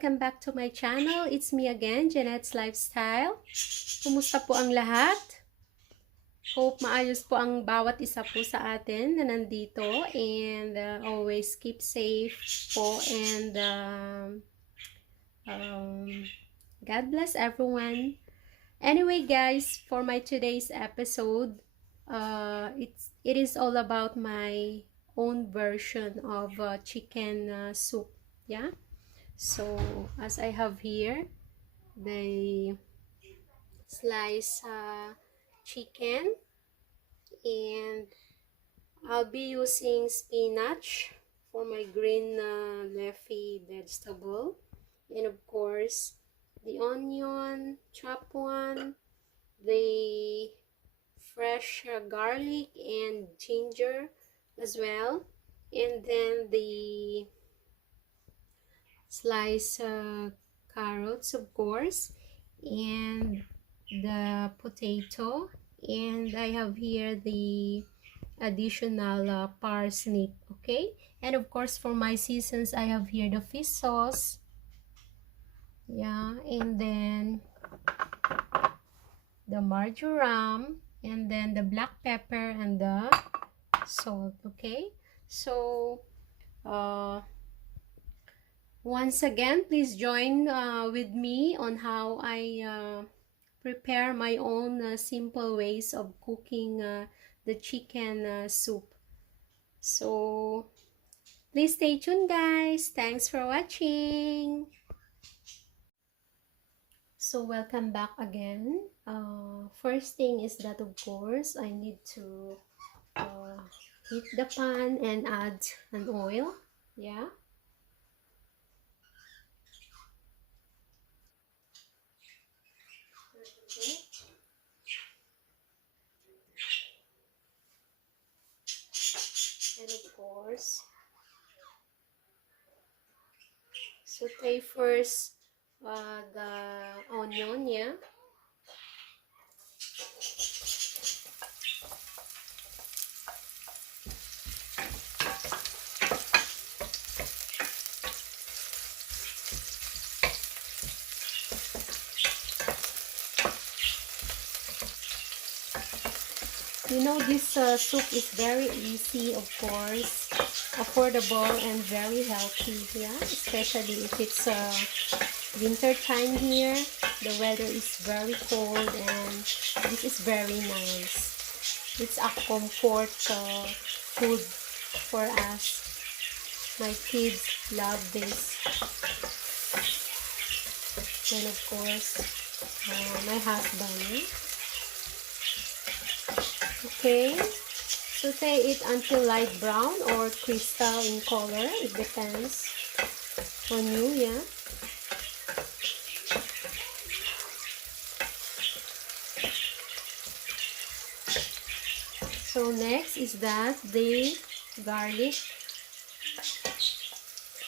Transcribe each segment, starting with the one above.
welcome back to my channel. It's me again, Jeanette's Lifestyle. Kumusta po ang lahat? Hope maayos po ang bawat isa po sa atin na nandito. And always keep safe po. And God bless everyone. Anyway guys, for my today's episode, it is all about my own version of chicken soup. Yeah. So, as I have here, the sliced chicken, and I'll be using spinach for my green leafy vegetable, and of course, the onion, chopped one, the fresh garlic and ginger as well, and then the slice carrots, of course, and the potato, and I have here the additional parsnip. Okay, and of course for my seasons I have here the fish sauce, yeah, and then the marjoram, and then the black pepper and the salt. Okay, so once again, please join with me on how I prepare my own simple ways of cooking the chicken soup. So, please stay tuned guys. Thanks for watching. So, welcome back again. First thing is that of course, I need to heat the pan and add an oil. Yeah. And of course, saute first the onion, yeah. You know, this soup is very easy, of course, affordable and very healthy, yeah, especially if it's winter time here. The weather is very cold and this is very nice. It's a comfort food for us. My kids love this. And of course, my husband. Okay, saute it until light brown or crystal in color. It depends on you, yeah. So next is that the garlic,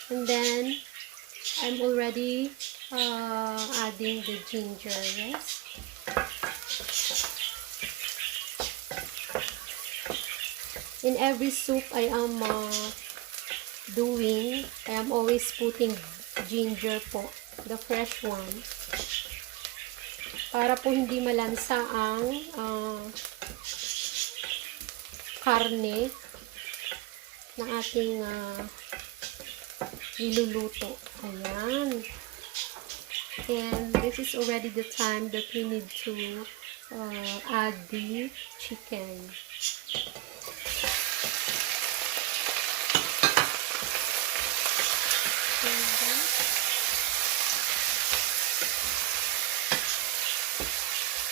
and then I'm already adding the ginger, yes. In every soup I am doing, I am always putting ginger po, the fresh one, para po hindi malansa ang karne na ating niluluto. Ayan. And this is already the time that we need to add the chicken.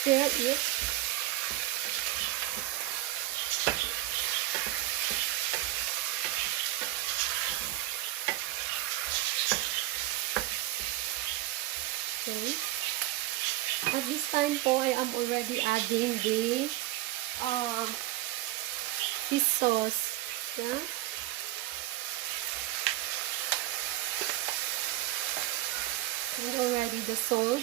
Stir it. Okay. At this time po, I am already adding the fish sauce. Yeah. And already the salt.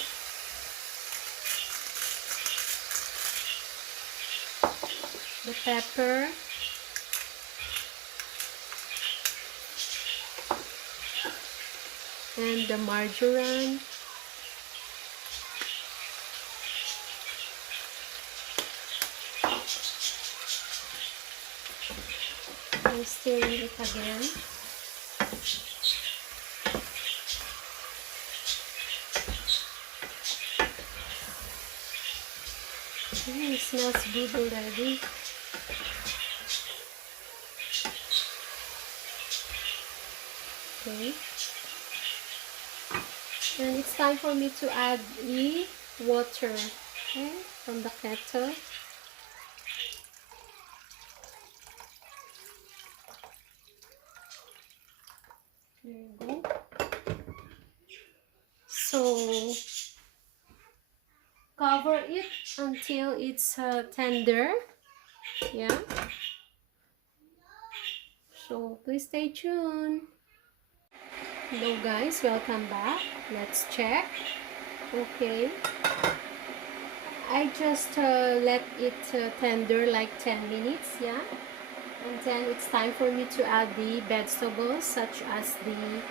The pepper. and the marjoram. I'm stirring it again. It smells good already. Okay. And it's time for me to add the water, okay, from the kettle. There you go. So cover it until it's tender. Yeah. So please stay tuned. Hello guys, welcome back. Let's check. Okay. I just let it tender like 10 minutes, yeah. And then it's time for me to add the vegetables such as the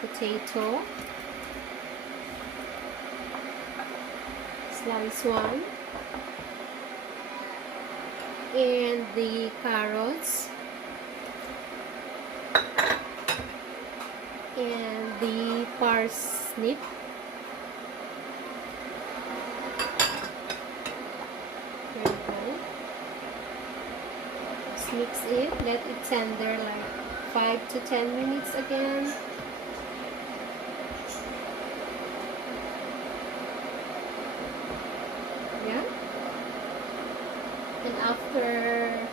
potato, slice one, and the carrots, and the parsnip. There you go. Just mix it, let it tender like 5 to 10 minutes again. Yeah. And after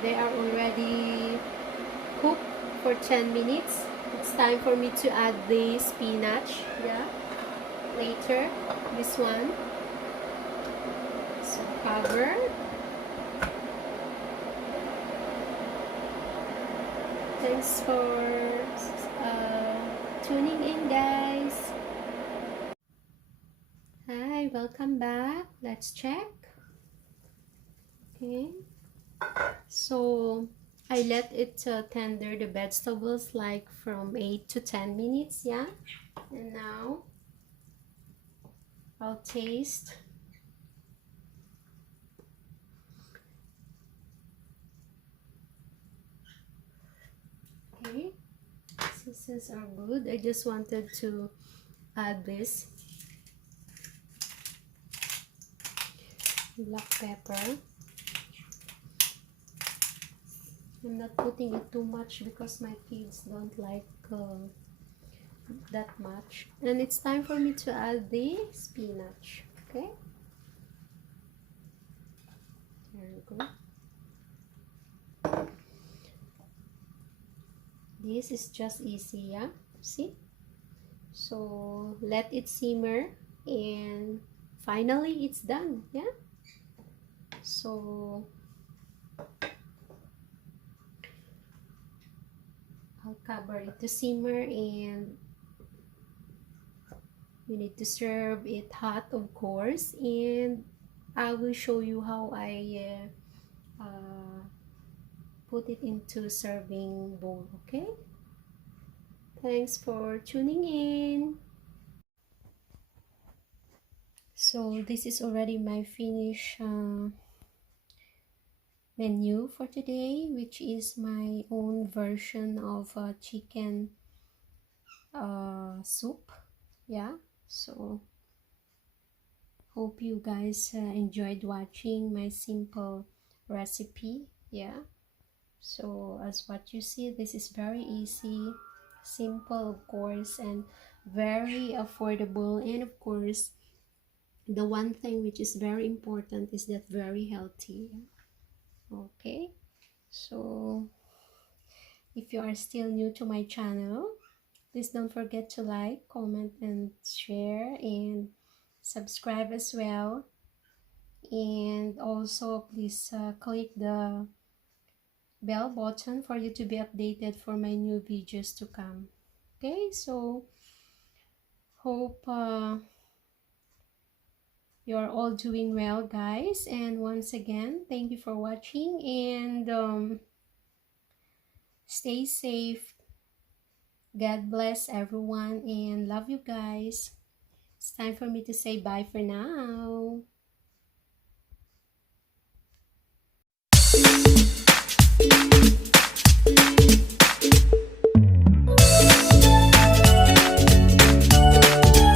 they are already cooked for 10 minutes, it's time for me to add the spinach. Yeah. Later, this one. So cover. Thanks for tuning in, guys. Hi, welcome back. Let's check. Okay. So I let it tender the vegetables like from 8 to 10 minutes. Yeah. And now I'll taste. Okay, seasons are good. I just wanted to add this black pepper. I'm not putting it too much because my kids don't like that much. And it's time for me to add the spinach. Okay, there you go. This is just easy, yeah. See? So let it simmer and finally it's done, yeah. So I'll cover it to simmer, and you need to serve it hot, of course, and I will show you how I put it into serving bowl. Okay, thanks for tuning in. So this is already my finished menu for today, which is my own version of chicken soup. Yeah, so hope you guys enjoyed watching my simple recipe. Yeah, so as what you see, this is very easy, simple of course, and very affordable, and of course the one thing which is very important is that very healthy. Okay, so if you are still new to my channel, please don't forget to like, comment, and share, and subscribe as well. And also please click the bell button for you to be updated for my new videos to come. Okay, so hope you're all doing well, guys, and once again thank you for watching, and stay safe, God bless everyone and love you guys. It's time for me to say bye for now.